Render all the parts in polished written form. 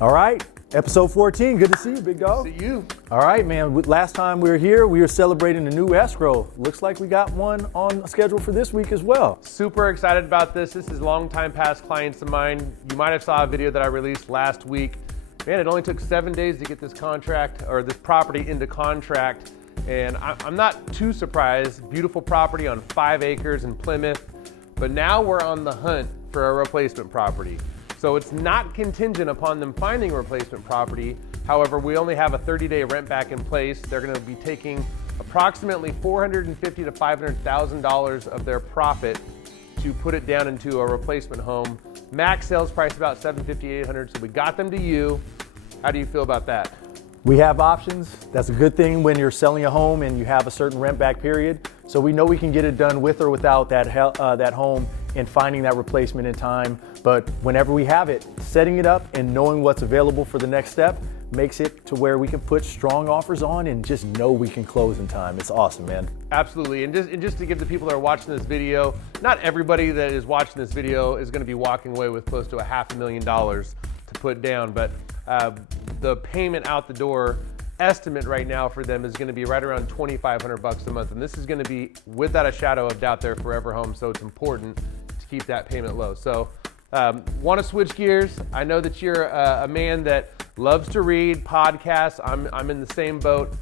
All right, episode 14. Good to see you, big dog. See you. All right, man. Last time we were here, we were celebrating a new escrow. Looks like we got one on schedule for this week as well. Super excited about this. This is longtime past clients of mine. You might have saw a video that I released last week. Man, it only took 7 days to get this contract or this property into contract. And I'm not too surprised. Beautiful property on 5 acres in Plymouth. But now we're on the hunt for a replacement property. So it's not contingent upon them finding a replacement property. However, we only have a 30-day rent back in place. They're going to be taking approximately $450,000 to $500,000 of their profit to put it down into a replacement home. Max sales price about $750,000, $800,000. So we got them to you. How do you feel about that? We have options. That's a good thing when you're selling a home and you have a certain rent back period. So we know we can get it done with or without that home and finding that replacement in time. But whenever we have it, setting it up and knowing what's available for the next step makes it to where we can put strong offers on and just know we can close in time. It's awesome, man. Absolutely. And just to give the people that are watching this video, not everybody that is watching this video is going to be walking away with close to $500,000 to put down. But the payment out the door estimate right now for them is going to be right around $2,500 a month. And this is going to be, without a shadow of doubt, their forever home. So it's important to keep that payment low. So want to switch gears. I know that you're a man that loves to read podcasts. I'm in the same boat.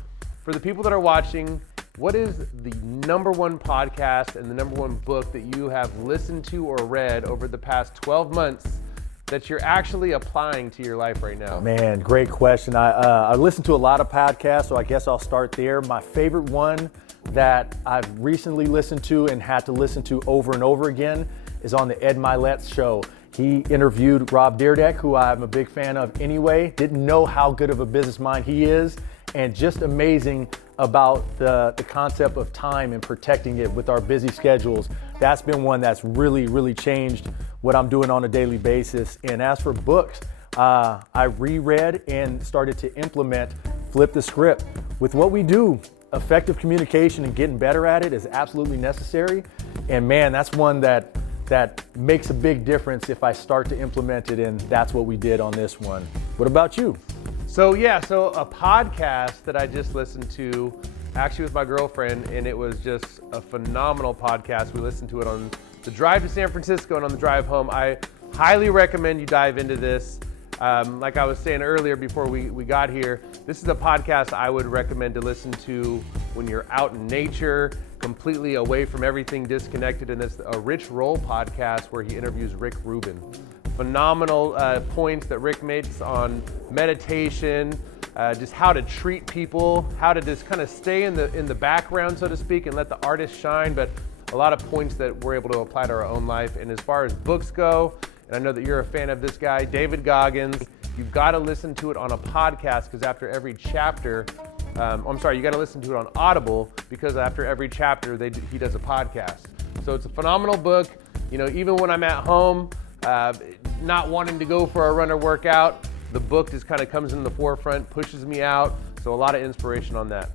For the people that are watching, what is the #1 podcast and the #1 book that you have listened to or read over the past 12 months that you're actually applying to your life right now? Man, great question. I listen to a lot of podcasts, so I guess I'll start there. My favorite one that I've recently listened to and had to listen to over and over again is on the Ed Mylett show. He interviewed Rob Dyrdek, who I'm a big fan of anyway. Didn't know how good of a business mind he is, and just amazing about the concept of time and protecting it with our busy schedules. That's been one that's really changed what I'm doing on a daily basis. And as for books, I reread and started to implement Flip the Script. With what we do, effective communication and getting better at it is absolutely necessary. And man, that's one that makes a big difference if I start to implement it, and that's what we did on this one. What about you? So a podcast that I just listened to, actually with my girlfriend, and it was just a phenomenal podcast. We listened to it on the drive to San Francisco and on the drive home. I highly recommend you dive into this. Like I was saying earlier before we got here, this is a podcast I would recommend to listen to when you're out in nature, completely away from everything, disconnected. And it's a Rich Roll podcast where he interviews Rick Rubin. Phenomenal points that Rick makes on meditation, just how to treat people, how to just kind of stay in the background, so to speak, and let the artist shine. But a lot of points that we're able to apply to our own life. And as far as books go, and I know that you're a fan of this guy, David Goggins, you've got to listen to it on a podcast because after every chapter, you got to listen to it on Audible because after every chapter he does a podcast. So it's a phenomenal book. You know, even when I'm at home, not wanting to go for a run or workout, the book just kind of comes in the forefront, pushes me out. So a lot of inspiration on that.